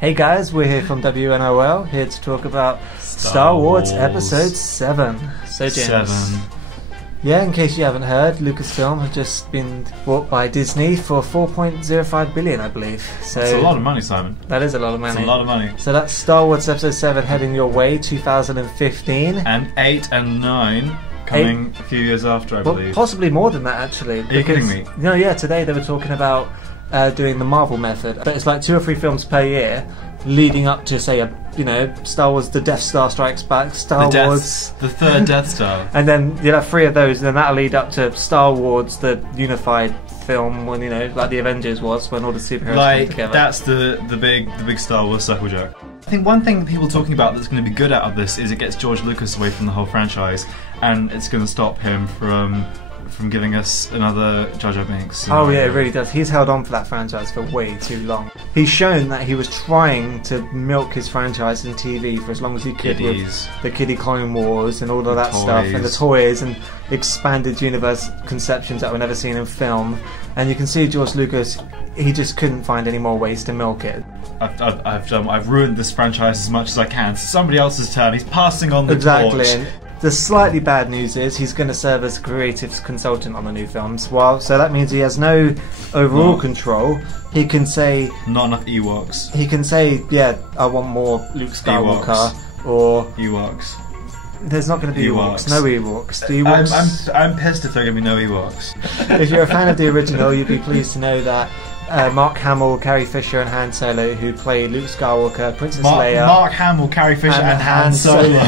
Hey guys, we're here from WNOL, here to talk about Star Wars Episode 7. So James. 7. Yeah, in case you haven't heard, Lucasfilm have just been bought by Disney for $4.05 billion, I believe. So that's a lot of money, Simon. That is a lot of money. It's a lot of money. So that's Star Wars Episode 7 heading your way, 2015. And 8 and 9 coming a few years after, I believe. Possibly more than that, actually. Are you kidding me? No, yeah, today they were talking about doing the Marvel method, but it's like 2 or 3 films per year leading up to, say, Star Wars The Death Star Strikes Back, Star Wars the third Death Star, and then you'll have 3 of those, and then that'll lead up to Star Wars the unified film, when like the Avengers was, when all the superheroes come together. That's the big Star Wars circle jerk. I think one thing people are talking about that's going to be good out of this is it gets George Lucas away from the whole franchise, and it's going to stop him from giving us another Jar Jar Binks. Oh yeah, it really does. He's held on for that franchise for way too long. He's shown that he was trying to milk his franchise in TV for as long as he could with the Kiddie Clone Wars and all of that stuff, and the toys and expanded universe conceptions that were never seen in film. And you can see George Lucas, he just couldn't find any more ways to milk it. I've ruined this franchise as much as I can. It's somebody else's turn. He's passing on the torch. And the slightly bad news is he's going to serve as creative consultant on the new films. So that means he has no overall control. He can say not enough Ewoks. He can say, yeah, I want more Luke Skywalker, or Ewoks. There's not going to be Ewoks. No Ewoks. The Ewoks. I'm pissed if there are going to be no Ewoks. If you're a fan of the original, you'd be pleased to know that Mark Hamill, Carrie Fisher and Han Solo, who play Luke Skywalker, Princess Leia... Mark Hamill, Carrie Fisher and Han Solo.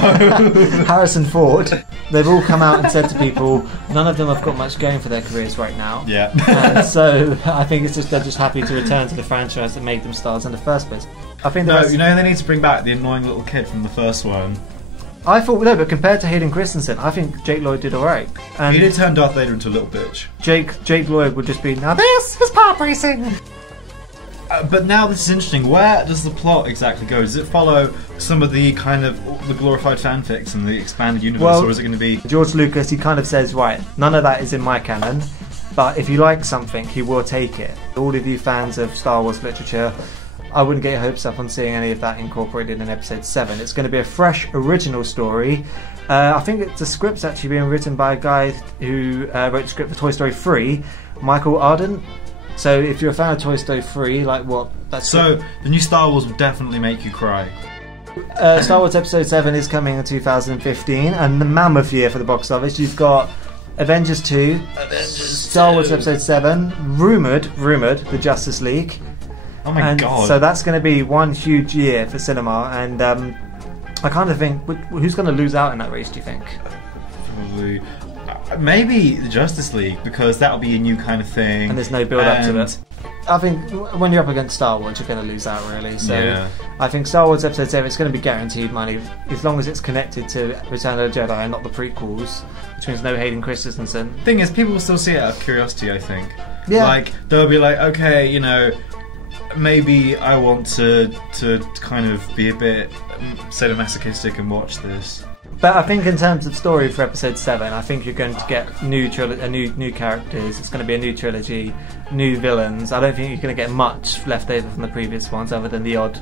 Harrison Ford. They've all come out and said to people, none of them have got much going for their careers right now. Yeah. And so I think they're just happy to return to the franchise that made them stars in the first place. I think they need to bring back the annoying little kid from the first one. I thought, no, but compared to Hayden Christensen, I think Jake Lloyd did alright. He did turn Darth Vader into a little bitch. Jake Lloyd would just be, now this is pod racing! But now this is interesting. Where does the plot exactly go? Does it follow some of the kind of the glorified fanfics and the expanded universe, or is it going to be... George Lucas, he kind of says, right, none of that is in my canon, but if you like something, he will take it. All of you fans of Star Wars literature, I wouldn't get your hopes up on seeing any of that incorporated in Episode 7. It's going to be a fresh, original story. I think the script's actually being written by a guy who wrote the script for Toy Story 3, Michael Arden. So if you're a fan of Toy Story 3, like what? The new Star Wars will definitely make you cry. Star Wars Episode 7 is coming in 2015, and the mammoth year for the box office. You've got Avengers 2, Star Wars Episode 7, rumoured, the Justice League. Oh my god. So that's going to be one huge year for cinema, and I kind of think, who's going to lose out in that race, do you think? Probably... maybe the Justice League, because that'll be a new kind of thing. And there's no build-up to it. I think when you're up against Star Wars, you're going to lose out, really. So yeah. I think Star Wars Episode 7, it's going to be guaranteed money, as long as it's connected to Return of the Jedi and not the prequels, which means no Hayden Christensen. Thing is, people will still see it out of curiosity, I think. Yeah. Like, they'll be like, okay, maybe I want to kind of be a bit sadomasochistic and watch this. But I think in terms of story for Episode 7, I think you're going to get new characters. It's going to be a new trilogy, new villains. I don't think you're going to get much left over from the previous ones, other than the odd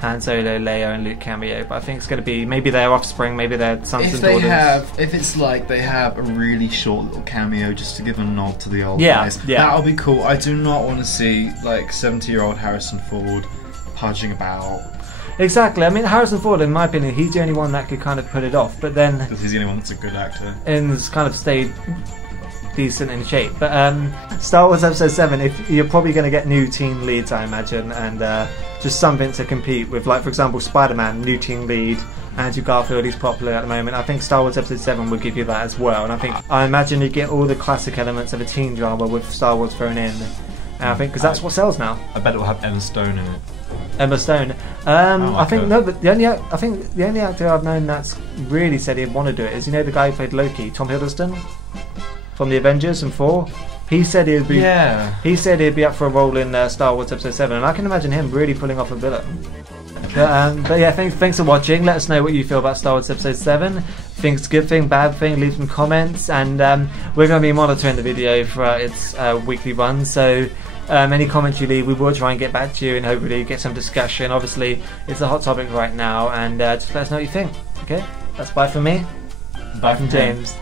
Han Solo, Leia and Luke cameo. But I think it's going to be maybe their offspring, maybe their sons and daughters. If it's like they have a really short little cameo just to give a nod to the old guys, that'll be cool. I do not want to see like 70-year-old Harrison Ford pudging about. Exactly. I mean, Harrison Ford, in my opinion, he's the only one that could kind of put it off. But then, because he's the only one that's a good actor and has kind of stayed decent in shape. But Star Wars Episode 7, you're probably going to get new teen leads, I imagine, and just something to compete with. Like, for example, Spider-Man, new teen lead. Andrew Garfield, he's popular at the moment. I think Star Wars Episode 7 will give you that as well. And I imagine you get all the classic elements of a teen drama with Star Wars thrown in. And I think because that's what sells now. I bet it will have Emma Stone in it. Emma Stone. I think no, but the only actor I've known that's really said he'd want to do it is the guy who played Loki, Tom Hiddleston, from the Avengers and 4. He said he'd be. Yeah. He said he'd be up for a role in Star Wars Episode 7, and I can imagine him really pulling off a villain. But yeah, thanks for watching. Let us know what you feel about Star Wars Episode 7. Think's good thing, bad thing, leave some comments, and we're going to be monitoring the video for its weekly run. So Any comments you leave, we will try and get back to you and hopefully get some discussion. Obviously, it's a hot topic right now, and just let us know what you think. Okay, that's bye from me. Bye from James.